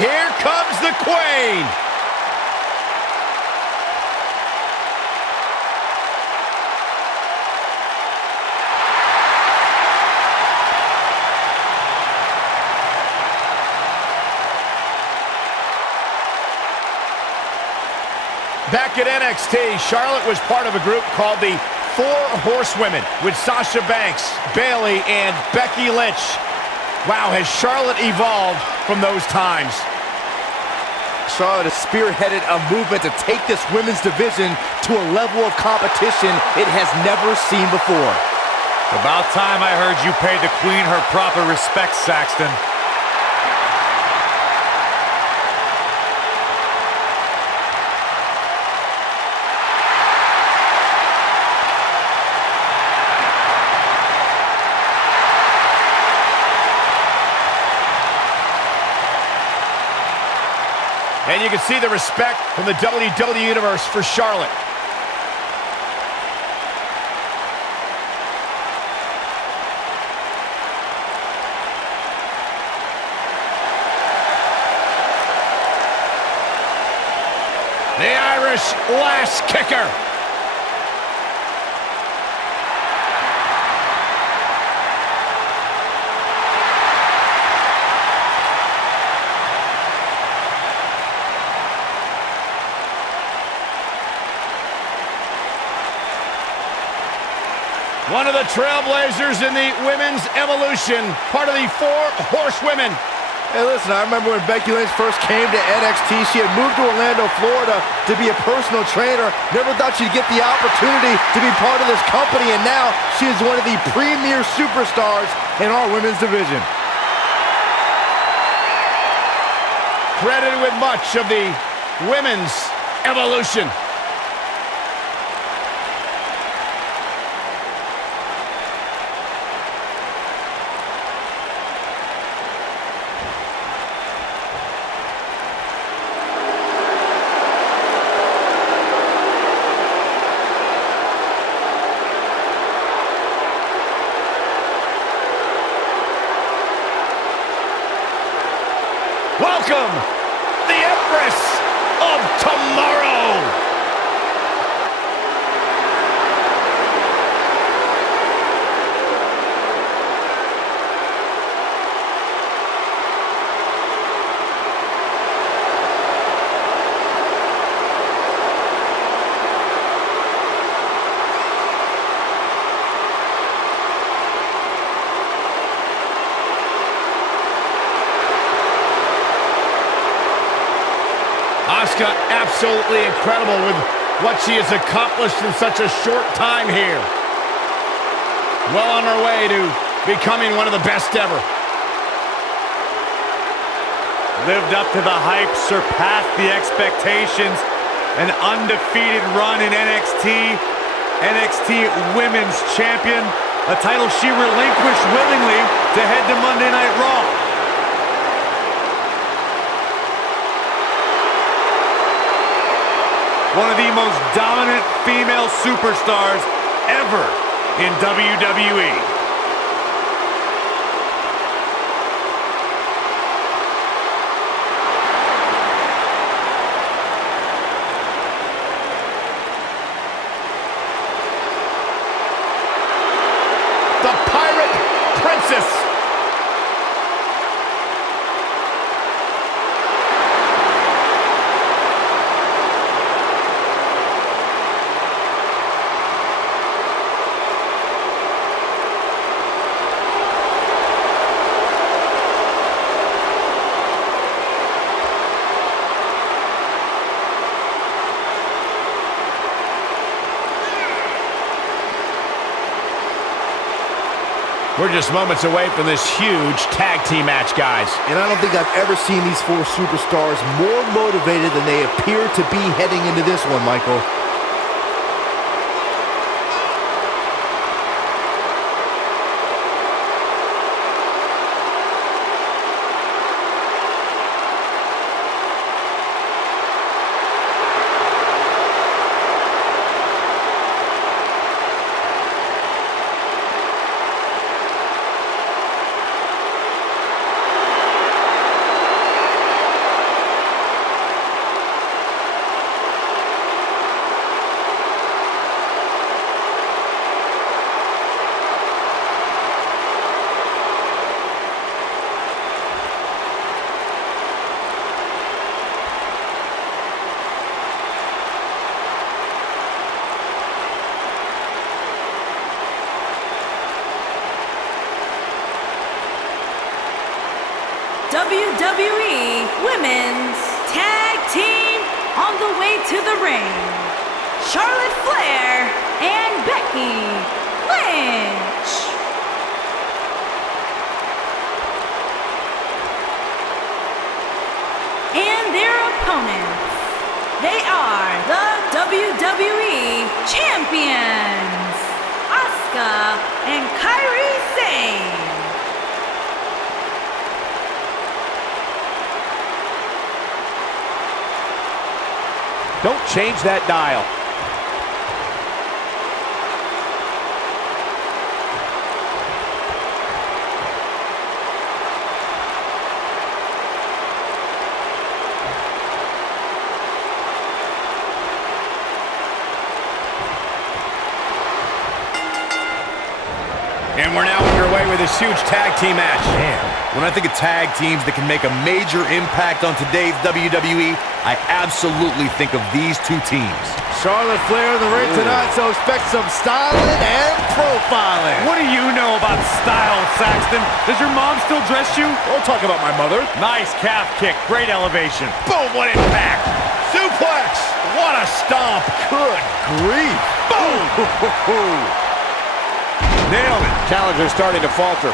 Here comes the Queen. Back at NXT, Charlotte was part of a group called the Four Horsewomen with Sasha Banks, Bayley, and Becky Lynch. Wow, has Charlotte evolved from those times? Charlotte has spearheaded a movement to take this women's division to a level of competition it has never seen before. About time I heard you pay the Queen her proper respect, Saxton. And you can see the respect from the WWE Universe for Charlotte. The Irish Lash Kicker. One of the trailblazers in the women's evolution, part of the Four Horsewomen. Hey, listen, I remember when Becky Lynch first came to NXT, she had moved to Orlando, Florida to be a personal trainer. Never thought she'd get the opportunity to be part of this company, and now she is one of the premier superstars in our women's division. Credited with much of the women's evolution. Welcome, the Empress of Tomorrow. Asuka, absolutely incredible with what she has accomplished in such a short time here. Well on her way to becoming one of the best ever. Lived up to the hype, surpassed the expectations. An undefeated run in NXT. NXT Women's Champion. A title she relinquished willingly to head to Monday Night Raw. One of the most dominant female superstars ever in WWE. The Pirate Princess. We're just moments away from this huge tag team match, guys. And I don't think I've ever seen these four superstars more motivated than they appear to be heading into this one, Michael. WWE Women's Tag Team on the way to the ring, Charlotte Flair and Becky Lynch. And their opponents, they are the WWE Champions, Asuka and Kairi Sane. Don't change that dial. And we're now underway with this huge tag team match. Man, when I think of tag teams that can make a major impact on today's WWE, I absolutely think of these two teams. Charlotte Flair in the ring tonight, so expect some styling and profiling. What do you know about style, Saxton? Does your mom still dress you? Don't talk about my mother. Nice calf kick, great elevation. Boom, what impact. Suplex. What a stomp. Good grief. Boom. Nailed it. Challenger's starting to falter.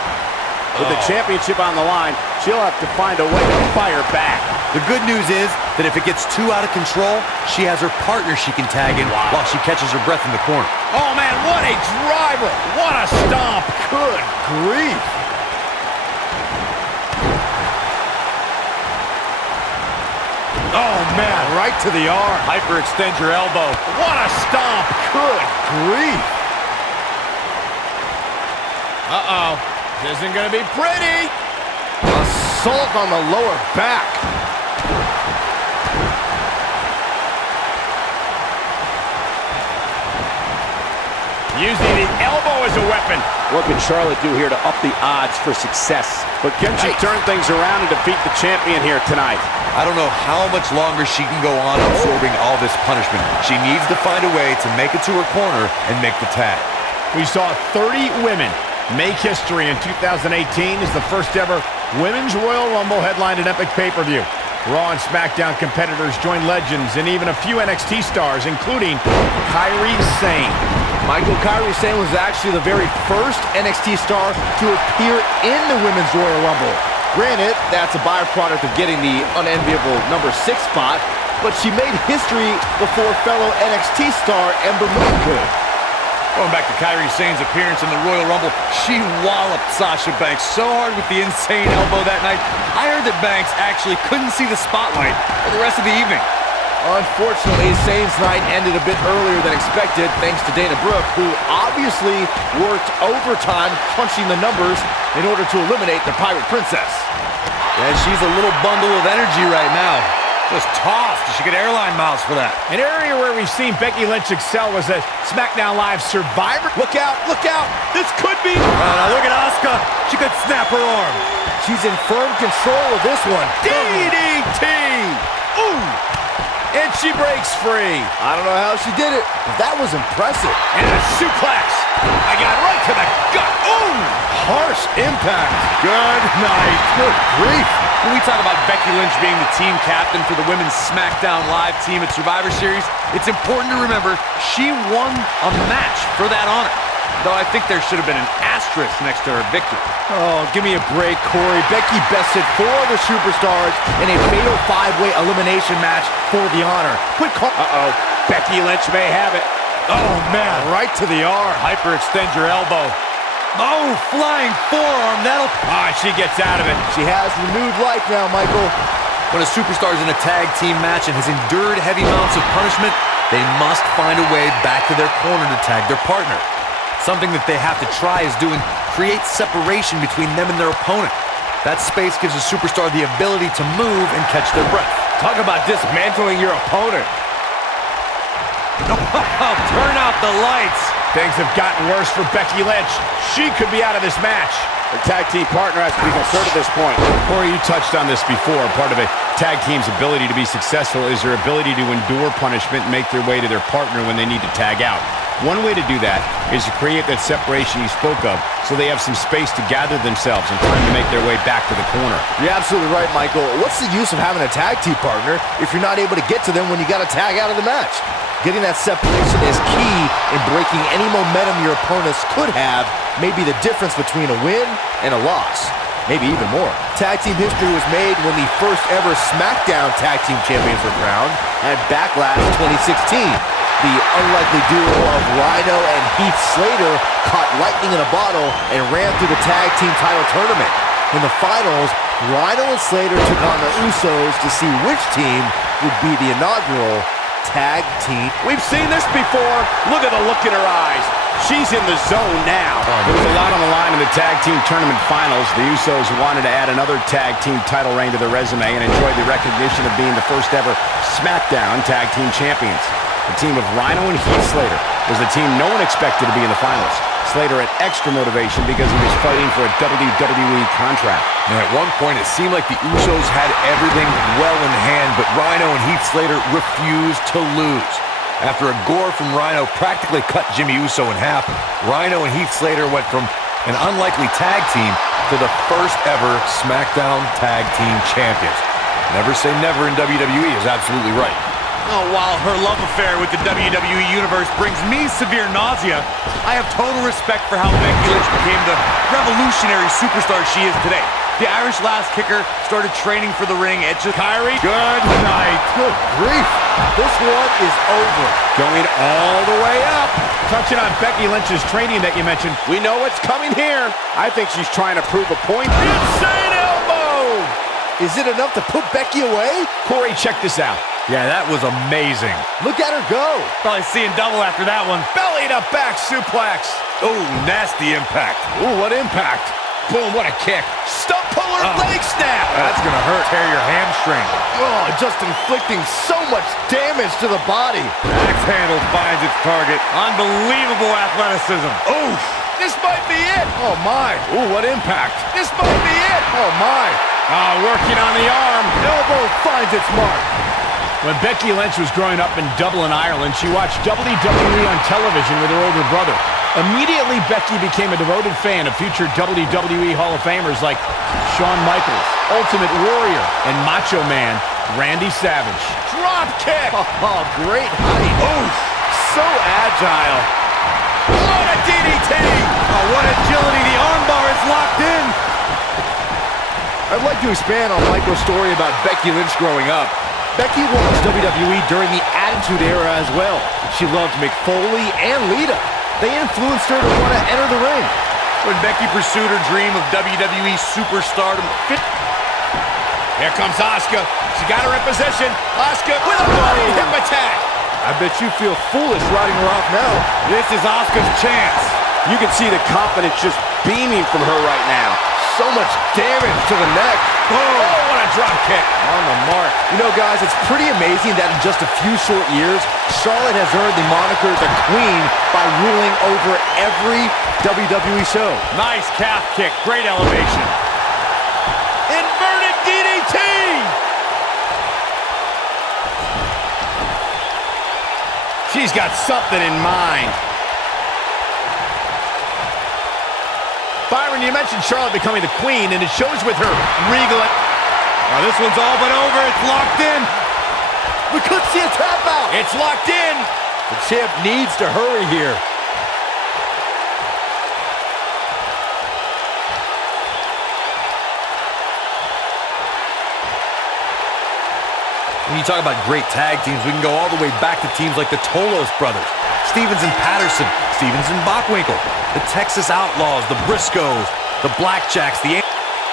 With the championship on the line, she'll have to find a way to fire back. The good news is that if it gets too out of control, she has her partner she can tag in while she catches her breath in the corner. Oh, man, what a driver. What a stomp. Good grief. Oh, man, right to the arm. Hyperextend your elbow. What a stomp. Good grief. Uh-oh. This isn't going to be pretty. Assault on the lower back. Using the elbow as a weapon. What can Charlotte do here to up the odds for success? But can she turn things around and defeat the champion here tonight? I don't know how much longer she can go on absorbing all this punishment. She needs to find a way to make it to her corner and make the tag. We saw 30 women make history in 2018 as the first ever Women's Royal Rumble headlined an epic pay-per-view. Raw and SmackDown competitors joined legends and even a few NXT stars, including Kairi Sane. Michael, Kairi Sane was actually the very first NXT star to appear in the Women's Royal Rumble. Granted, that's a byproduct of getting the unenviable number 6 spot, but she made history before fellow NXT star Ember Moon could. Going back to Kairi Sane's appearance in the Royal Rumble, she walloped Sasha Banks so hard with the insane elbow that night. I heard that Banks actually couldn't see the spotlight for the rest of the evening. Unfortunately, Sane's night ended a bit earlier than expected thanks to Dana Brooke, who obviously worked overtime punching the numbers in order to eliminate the Pirate Princess. Yeah, she's a little bundle of energy right now. Just tossed. She get airline miles for that. An area where we've seen Becky Lynch excel was a SmackDown Live Survivor. Look out, look out. This could be... Now look at Asuka. She could snap her arm. She's in firm control of this one. DDT. Ooh. And she breaks free. I don't know how she did it, but that was impressive. And a suplex. I got right to the gut. Ooh. Harsh impact. Good night. Good grief. When we talk about Becky Lynch being the team captain for the Women's SmackDown Live team at Survivor Series, it's important to remember she won a match for that honor. Though I think there should have been an asterisk next to her victory. Oh, give me a break, Corey. Becky bested 4 of the superstars in a fatal 5-way elimination match for the honor. Quit call. Uh-oh. Becky Lynch may have it. Oh, man, right to the arm. Hyperextend your elbow. Oh, flying forearm. That'll... Ah, she gets out of it. She has renewed life now, Michael. When a superstar is in a tag team match and has endured heavy amounts of punishment, they must find a way back to their corner to tag their partner. Something that they have to try is doing create separation between them and their opponent. That space gives a superstar the ability to move and catch their breath. Talk about dismantling your opponent. Turn out the lights. Things have gotten worse for Becky Lynch. She could be out of this match. Her tag team partner has to be concerned at this point. Corey, you touched on this before. Part of a tag team's ability to be successful is their ability to endure punishment and make their way to their partner when they need to tag out. One way to do that is to create that separation you spoke of so they have some space to gather themselves and time to make their way back to the corner. You're absolutely right, Michael. What's the use of having a tag team partner if you're not able to get to them when you got to tag out of the match? Getting that separation is key in breaking any momentum your opponents could have, maybe the difference between a win and a loss. Maybe even more. Tag team history was made when the first ever SmackDown Tag Team Champions were crowned at Backlash 2016. The unlikely duo of Rhino and Heath Slater caught lightning in a bottle and ran through the tag team title tournament. In the finals, Rhino and Slater took on the Usos to see which team would be the inaugural tag team. We've seen this before. Look at the look in her eyes. She's in the zone now. There was a lot on the line in the tag team tournament finals. The Usos wanted to add another tag team title reign to their resume and enjoy the recognition of being the first ever SmackDown Tag Team Champions. The team of Rhino and Heath Slater was the team no one expected to be in the finals. Slater had extra motivation because he was fighting for a WWE contract. And at one point, it seemed like the Usos had everything well in hand, but Rhino and Heath Slater refused to lose. After a gore from Rhino practically cut Jimmy Uso in half, Rhino and Heath Slater went from an unlikely tag team to the first ever SmackDown Tag Team Champions. Never say never in WWE is absolutely right. Oh, while her love affair with the WWE Universe brings me severe nausea, I have total respect for how Becky Lynch became the revolutionary superstar she is today. The Irish Lass Kicker started training for the ring at Kyrie. Good night. Good grief. This one is over. Going all the way up. Touching on Becky Lynch's training that you mentioned. We know what's coming here. I think she's trying to prove a point. Insane elbow! Is it enough to put Becky away? Corey, check this out. Yeah, that was amazing. Look at her go. Probably seeing double after that one. Belly to back suplex. Oh, nasty impact. Ooh, what impact. Boom, what a kick. Stump puller leg snap. That's gonna hurt. Tear your hamstring. Oh, just inflicting so much damage to the body. Axe handle finds its target. Unbelievable athleticism. Oof. This might be it. Oh, my. Ooh, what impact. This might be it. Oh, my. Working on the arm. Elbow finds its mark. When Becky Lynch was growing up in Dublin, Ireland, she watched WWE on television with her older brother. Immediately, Becky became a devoted fan of future WWE Hall of Famers like Shawn Michaels, Ultimate Warrior, and Macho Man Randy Savage. Drop kick! Oh, great height. Oof! So agile. What a DDT! Oh, what agility. The armbar is locked in. I'd like to expand on Michael's story about Becky Lynch growing up. Becky watched WWE during the Attitude Era as well. She loved Mick Foley and Lita. They influenced her to want to enter the ring. When Becky pursued her dream of WWE superstardom, Here comes Asuka. She got her in position. Asuka with a body hip attack. I bet you feel foolish riding her off now. this is Asuka's chance. You can see the confidence just beaming from her right now. So much damage to the neck. Oh, what a drop kick. On the mark. You know, guys, it's pretty amazing that in just a few short years, Charlotte has earned the moniker the Queen by ruling over every WWE show. Nice calf kick. Great elevation. Inverted DDT. She's got something in mind. Byron, you mentioned Charlotte becoming the Queen, and it shows with her regal. Oh, this one's all but over. It's locked in. We could see a tap out. It's locked in. The champ needs to hurry here. When you talk about great tag teams, we can go all the way back to teams like the Tolos brothers, Stevens and Patterson, Stevens and Bockwinkel, the Texas Outlaws, the Briscoes, the Blackjacks, the...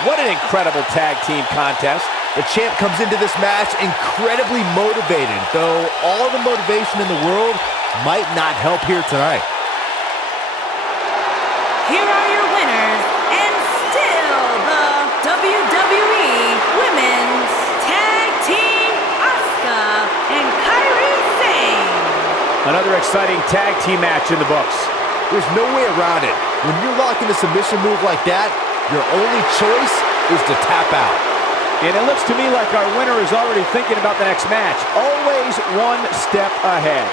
What an incredible tag team contest. The champ comes into this match incredibly motivated, though all the motivation in the world might not help here tonight. Here are your winners, and still the WWE Women's Tag Team, Asuka and Kairi Sane. Another exciting tag team match in the books. There's no way around it. When you're locked in a submission move like that, your only choice is to tap out. And it looks to me like our winner is already thinking about the next match. Always one step ahead.